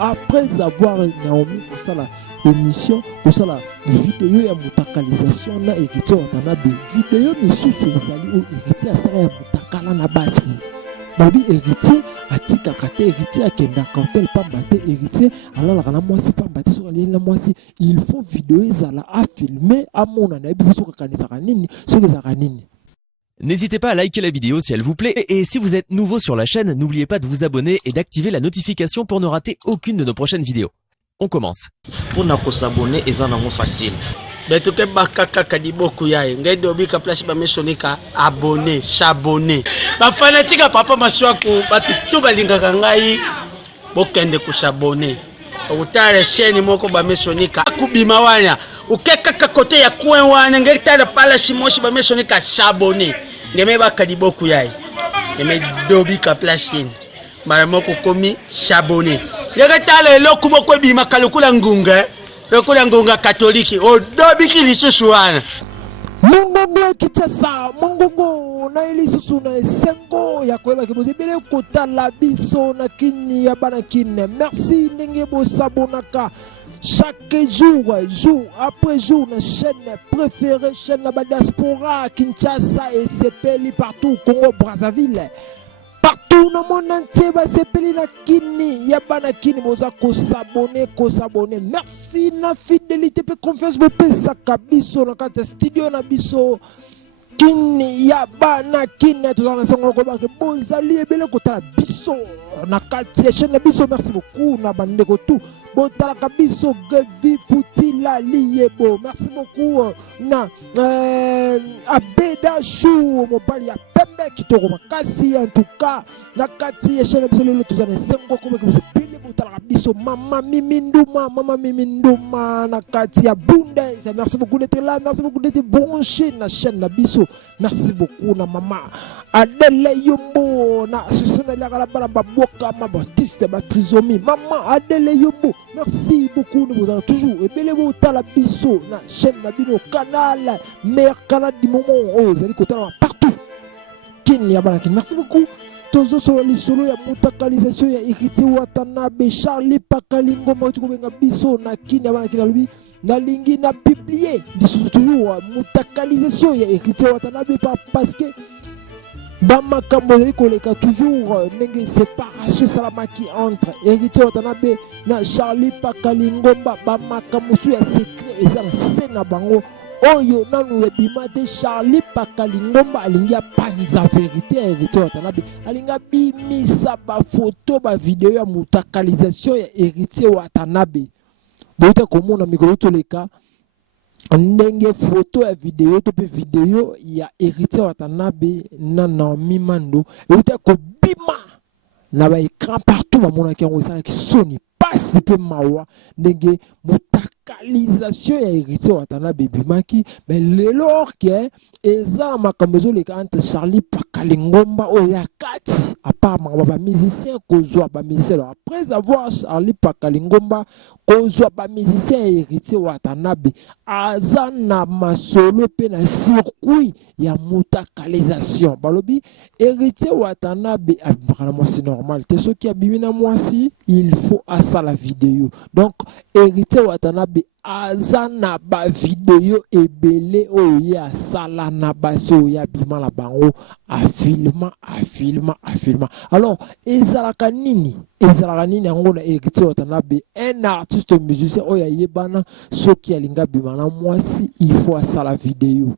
après avoir Naomi pour ça la émission pour ça la vidéo ya mutakalisation na héritier Watanabe vidéo misusu ezali o héritier asala ya mutakala na basi babi héritier atika kate héritier akenda kantel pambate héritier alala kana mwasi pambate so ali na mwasi il faut vidéo ezala a filmer amona na biso so kanisa kanini so ezaka nini. N'hésitez pas à liker la vidéo si elle vous plaît et si vous êtes nouveau sur la chaîne, n'oubliez pas de vous abonner et d'activer la notification pour ne rater aucune de nos prochaines vidéos. On commence. Pour ne pas s'abonner, c'est facile. Betuke bakaka kadiboku yae ngende obika place ba mesonika abonner s'abonner ba fanatique papa maswaku batu to balingaka ngai bokende ku s'abonner okutala chaîne moko ba mesonika akubima wana ukeka kote ya coin wana ngeta pala simoshi ba mesonika s'abonner ngeme bakadiboku yae ngeme dobika place ni mara moko komi s'abonner ngeta lelo kuboko bima kalukula ngunga lokola ngonga katoliki odobiki lisusu wana mungongo kitasa mungongo na ilisusu na esengo ya koyeba ke bozebele kotala biso na kini ya bana kine merci ndenge bosabonaka chaque jour après jour na chaîne préférée chaîne la diaspora Kinshasa et sepeli partout Congo Brazzaville partout dans le monde entier, c'est peli na kini, yabana kini, moza ko s'abonner. Merci na fidélité, pe confiance, pe pesa kabiso na kata studio na biso. Kini yabana kini, tout en ensemble ko ba ke bozali ebele ko tala biso na kata chaîne na biso. Merci beaucoup na bande ko tout. Botala kabiso gevi futila liebo. Merci beaucoup na abeda chou mobali ya pembe kitoko makasi en tout cas na kati ya chaîne biso lelo tozana sengo ko ke pile botala kabiso mama miminduma na kati ya bunde. Merci beaucoup d'être là, merci beaucoup d'être branché na chaîne na biso. Merci beaucoup na mama Adele Yombo na susuna la bala baboka ma Baptiste Batizomi mama Adele Yombo. Merci beaucoup de vous avoir toujours et belle botala biso na chaîne na bino canal meilleur canal du moment. Oh vous allez côté partout kini ya bana. Merci beaucoup. Tozo sur les solo ya mutakalisation ya héritier Watanabe Charlie Pakalingo matuko benga biso na kini ya bana kina lui na lingi na publier lisusu toujours mutakalisation ya héritier Watanabe parce que bamakambo ezali koleka toujours ndenge séparation salamaki entre héritier Watanabe na Charlie Pakalingomba bamakambo su ya secret eza na se na bango oyo nanu ebima te. Charlie Pakalingomba alingi apanza vérité ya héritier Watanabe alingi abimisa bafoto bavideo ya mutakalisation ya héritier Watanabe boyita komona mikolo toleka ndenge photo ya vidéo to pe vidéo ya héritier Watanabe na Naomi Mando boyita kobima na ba écran partout bamona ki yango esala ki soni pasi pe mawa ndenge mutakalisation ya héritier Watanabe bimaki mais lelo ke eza makambo ezoleka entre Charlie Pakalingomba oya kati apparemment ba musicien kozwa ba musicien. Alors après avoir Charlie Pakalingomba kozwa ba musicien héritier Watanabe azana masolo pe na circuit ya mutakalisation balobi héritier Watanabe vraiment c'est normal te ce qui a bimina moi si il faut à la vidéo donc héritier Watanabe azana ba vidéo ebele oye asala na basi oya bima la bango afilma alors ezalaka nini yango na héritier Watanabe un artiste musicien oya yebana soki alinga bima na mwasi il faut asala vidéo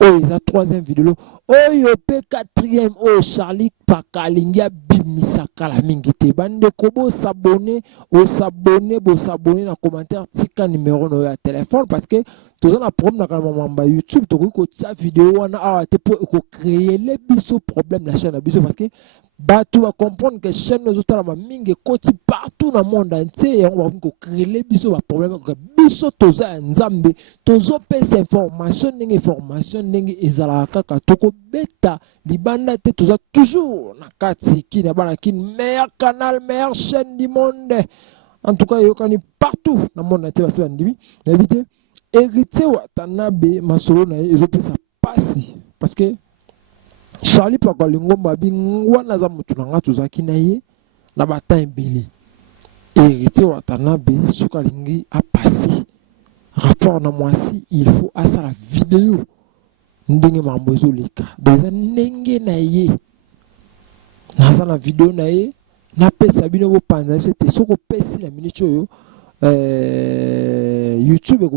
oyo eza troisième vidéo oyo pe quatrième oyo Charlie Pakalingi abimisaka la mingi te bandeko bosabone na commentaire tika numéro no ya téléphone parce que toza na problème na kala YouTube tokoki kotia vidéo wana awa te po ko créer le biso problème na chaîne na biso parce que bato va comprendre que chaîne ezotala mingi koti partout na monde entier yango bakoki ko créer le biso ba problème que biso toza nzambe tozo pesa information ndenge ezalaka kaka toko beta libanda te toza toujours na kati kini bana kini meilleur canal meilleure chaîne du monde en tout cas yokani partout na monde entier basi bandimi na éviter héritier Watanabe masolo na ezopesa pasi parce que Charlie Pakalingomba bingwana za mutu na nga tozaki na ye na bata ebele héritier Watanabe soki alingi a passé rapport na mwasi, il faut asa la vidéo ndenge mambo ezoleka. Donc eza ndenge na ye naza na vidéo na ye napesa bino bopanza te soki opesi na minute oyo YouTube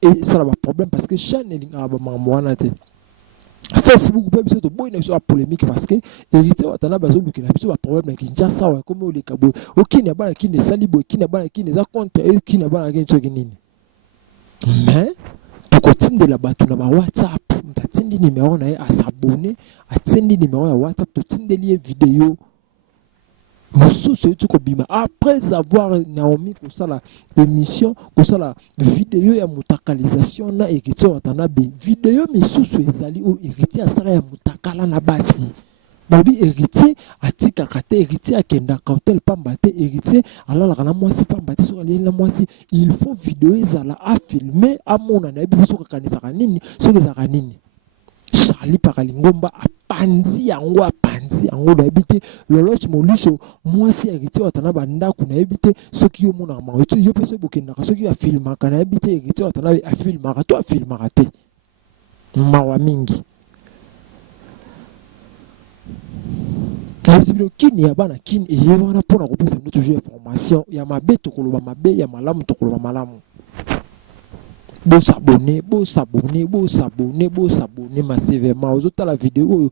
esala baproblème parce que chaîne elingaka bamakambo wana te. Facebook mpe biso toboyi na biso bapolémique parce que héritier Watanabe azolukela biso baproblème na Kinshasa wa komi oleka boye okini ya bana kini esali boye kini ya bana kini eza contre kini ya bana kini soki nini. Mais tokotindela bato na ba WhatsApp moto atindi numéro na ye asabone atindi numéro ya WhatsApp totindeli ye vidéo mosusu eti kobima après avoir Naomi kosala émission kosala vidéo ya mutakalisation na héritier Watanabe vidéo misusu ezali o héritier asala ya mutakala na basi babi héritier atikaka te héritier akendaka hotel pamba te héritier alalaka na mwasi pamba te soki alieli na mwasi il faut vidéo ezala afilme amona na yebi te soki akanisaka nini soki ezalaka nini. Charlie Paralingomba apanzi yango na ebite loloche molisho mwasi héritier Watanabe ndako na ebite soki yo mona ma yo pese bokendaka soki afilmaka na ebite héritier Watanabe afilmaka to afilmaka te mawa mingi. Kini ya bana kini wana pona kopesa bino toujours information ya mabe tokoloba mabe ya malamu tokoloba malamu. S'abonner massivement aux autres la vidéo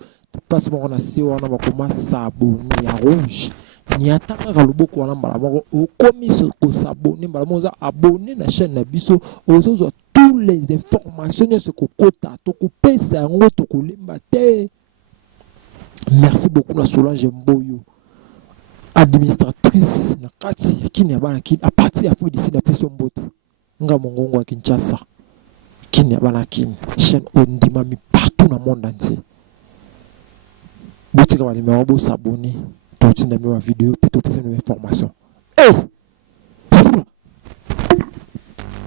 passe mon assez on a comment s'abonner à rouge ni ataka loboko wana mbala moko okomi ko s'abonner mbala moza abonner na chaîne na biso ozozo tous les informations ce kokota to kopesa yango to kolemba te. Merci beaucoup na Solange Mboyo administratrice na kati kini ya bana kini a partir ya fo d'ici na peso mbote nga mongongo à Kinshasa kini bana kini chaîne ondimami partout dans le monde entier botika ba numéro bo s'abonner to tinda mi wa vidéo plutôt pesa une information